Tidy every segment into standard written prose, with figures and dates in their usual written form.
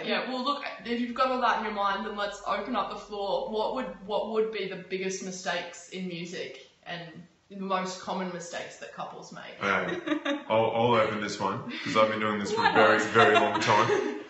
Exactly. Yeah. Well, look, if you've got all that in your mind, then let's open up the floor. What would be the biggest mistakes in music and the most common mistakes that couples make? I'll open this one because I've been doing this for a very, very long time.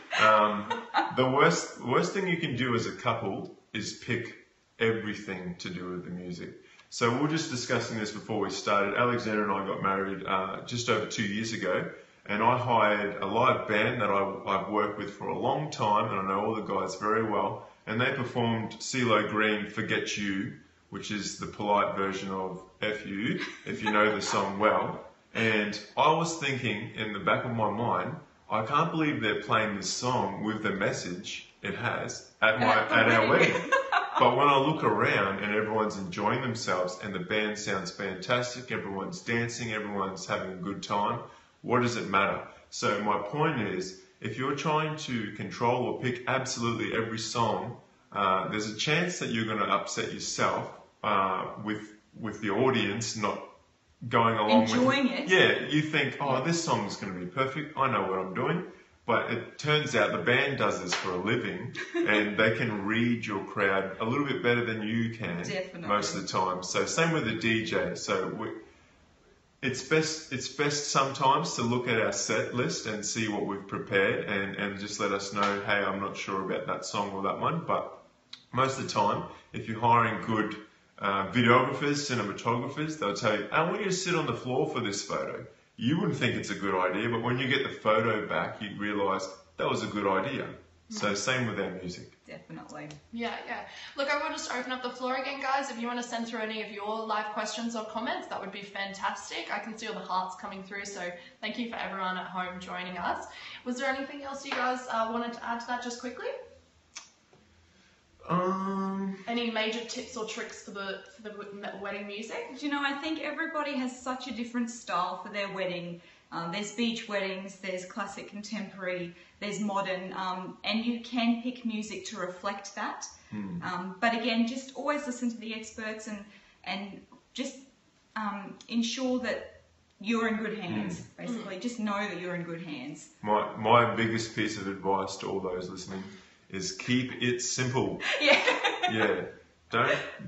The worst thing you can do as a couple is pick everything to do with the music. So we were just discussing this before we started. Alexander and I got married just over 2 years ago, and I hired a live band that I've worked with for a long time, and I know all the guys very well, and they performed CeeLo Green, Forget You, which is the polite version of F You, if you know the song well. And I was thinking in the back of my mind, I can't believe they're playing this song with the message it has at our wedding. But when I look around and everyone's enjoying themselves and the band sounds fantastic, everyone's dancing, everyone's having a good time, what does it matter? So my point is, if you're trying to control or pick absolutely every song, there's a chance that you're going to upset yourself with the audience not going along enjoying it. Yeah, you think, oh, this song's going to be perfect, I know what I'm doing. But it turns out the band does this for a living and they can read your crowd a little bit better than you can. Definitely. Most of the time. So same with the DJ. So it's best sometimes to look at our set list and see what we've prepared and just let us know, hey, I'm not sure about that song or that one. But most of the time, if you're hiring good videographers, cinematographers, they'll tell you, I want you to sit on the floor for this photo. You wouldn't think it's a good idea, but when you get the photo back, you realise that was a good idea. So same with our music. Definitely. Yeah. Look, I will just open up the floor again, guys. If you want to send through any of your live questions or comments, that would be fantastic. I can see all the hearts coming through, so thank you for everyone at home joining us. Was there anything else you guys wanted to add to that just quickly? Any major tips or tricks for the wedding music? You know, I think everybody has such a different style for their wedding. There's beach weddings, there's classic contemporary, there's modern, and you can pick music to reflect that. But again, just always listen to the experts and just ensure that you're in good hands, basically. Just know that you're in good hands. My biggest piece of advice to all those listening is keep it simple. Yeah.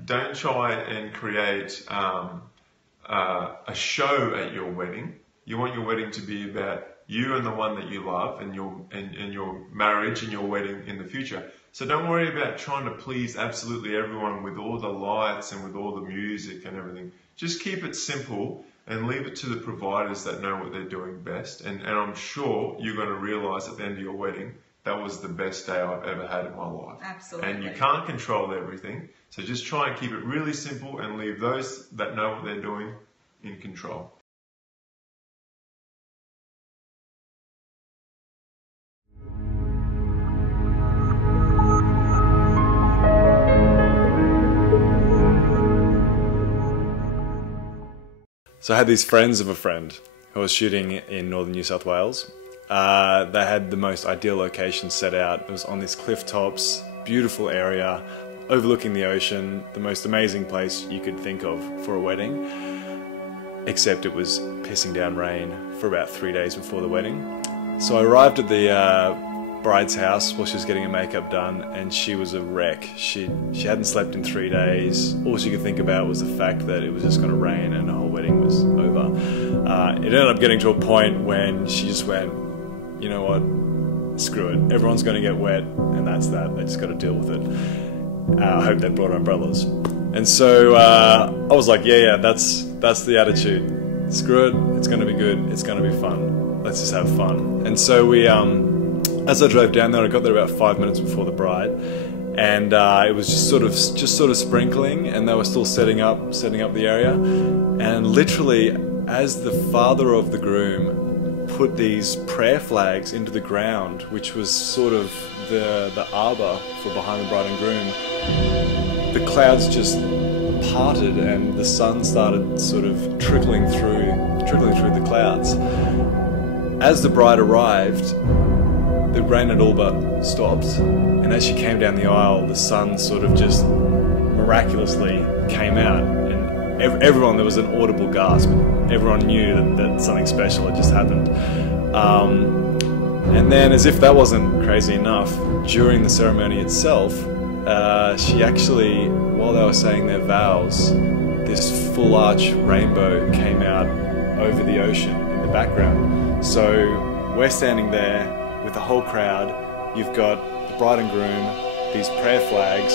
Don't try and create a show at your wedding. You want your wedding to be about you and the one that you love and your marriage and your wedding in the future. So don't worry about trying to please absolutely everyone with all the lights and with all the music and everything. Just keep it simple and leave it to the providers that know what they're doing best. And I'm sure you're going to realise at the end of your wedding, that was the best day I've ever had in my life. Absolutely. And you can't control everything. So just try and keep it really simple and leave those that know what they're doing in control. So I had these friends of a friend who was shooting in northern New South Wales. They had the most ideal location set out. It was on these cliff tops, beautiful area, overlooking the ocean, the most amazing place you could think of for a wedding. Except it was pissing down rain for about 3 days before the wedding. So I arrived at the bride's house while she was getting her makeup done, and she was a wreck. She hadn't slept in 3 days. All she could think about was the fact that it was just going to rain and the whole wedding was over. It ended up getting to a point when she just went, you know what, screw it. Everyone's going to get wet, and that's that. They just got to deal with it. I hope they brought umbrellas. And so I was like, yeah, that's the attitude. Screw it. It's going to be good. It's going to be fun. Let's just have fun. And so we, as I drove down there, I got there about 5 minutes before the bride, and it was just sort of sprinkling, and they were still setting up the area. And literally, as the father of the groom put these prayer flags into the ground, which was sort of the arbor for behind the bride and groom, the clouds just parted and the sun started sort of trickling through the clouds. As the bride arrived, the rain had all but stopped, and as she came down the aisle, the sun sort of just miraculously came out, and everyone, there was an audible gasp. Everyone knew that something special had just happened. And then, as if that wasn't crazy enough, during the ceremony itself, she actually, while they were saying their vows, this full arch rainbow came out over the ocean in the background. So we're standing there with the whole crowd. You've got the bride and groom, these prayer flags,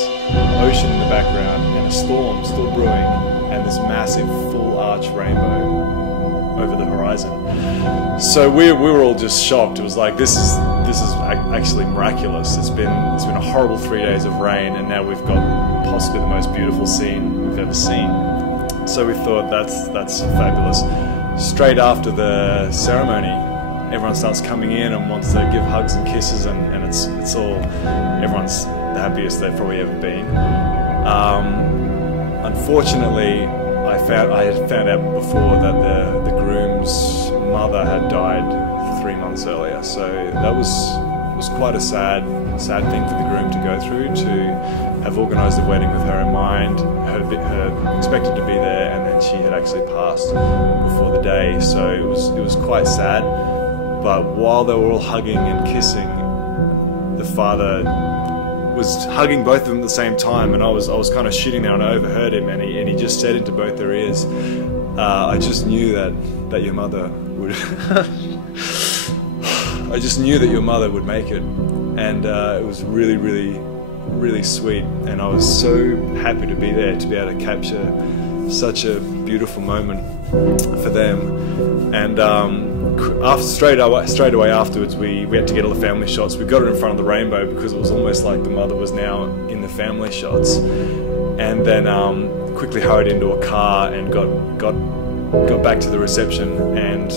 ocean in the background, and a storm still brewing, and this massive full arch rainbow over the horizon. So we were all just shocked. It was like, this is actually miraculous. It's been a horrible 3 days of rain, and now we've got possibly the most beautiful scene we've ever seen. So we thought that's fabulous. Straight after the ceremony, everyone starts coming in and wants to give hugs and kisses, and it's all, everyone's the happiest they've probably ever been. Unfortunately, I had found out before that the groom's mother had died 3 months earlier, so that was quite a sad thing for the groom to go through, to have organised a wedding with her in mind, her expected to be there, and then she had actually passed before the day, so it was quite sad. But while they were all hugging and kissing, the father was hugging both of them at the same time, and I was kind of shooting there, and I overheard him, and he just said into both their ears, "I just knew that your mother would." I just knew that your mother would make it, and it was really, really, really sweet, and I was so happy to be there, to be able to capture such a beautiful moment for them. And straight away afterwards, we had to get all the family shots. We got it in front of the rainbow because it was almost like the mother was now in the family shots, and then quickly hurried into a car and got back to the reception. And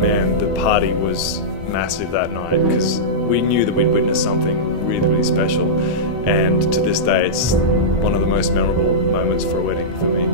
man, the party was massive that night, because we knew that we'd witnessed something really, really special, and to this day it's one of the most memorable moments for a wedding for me.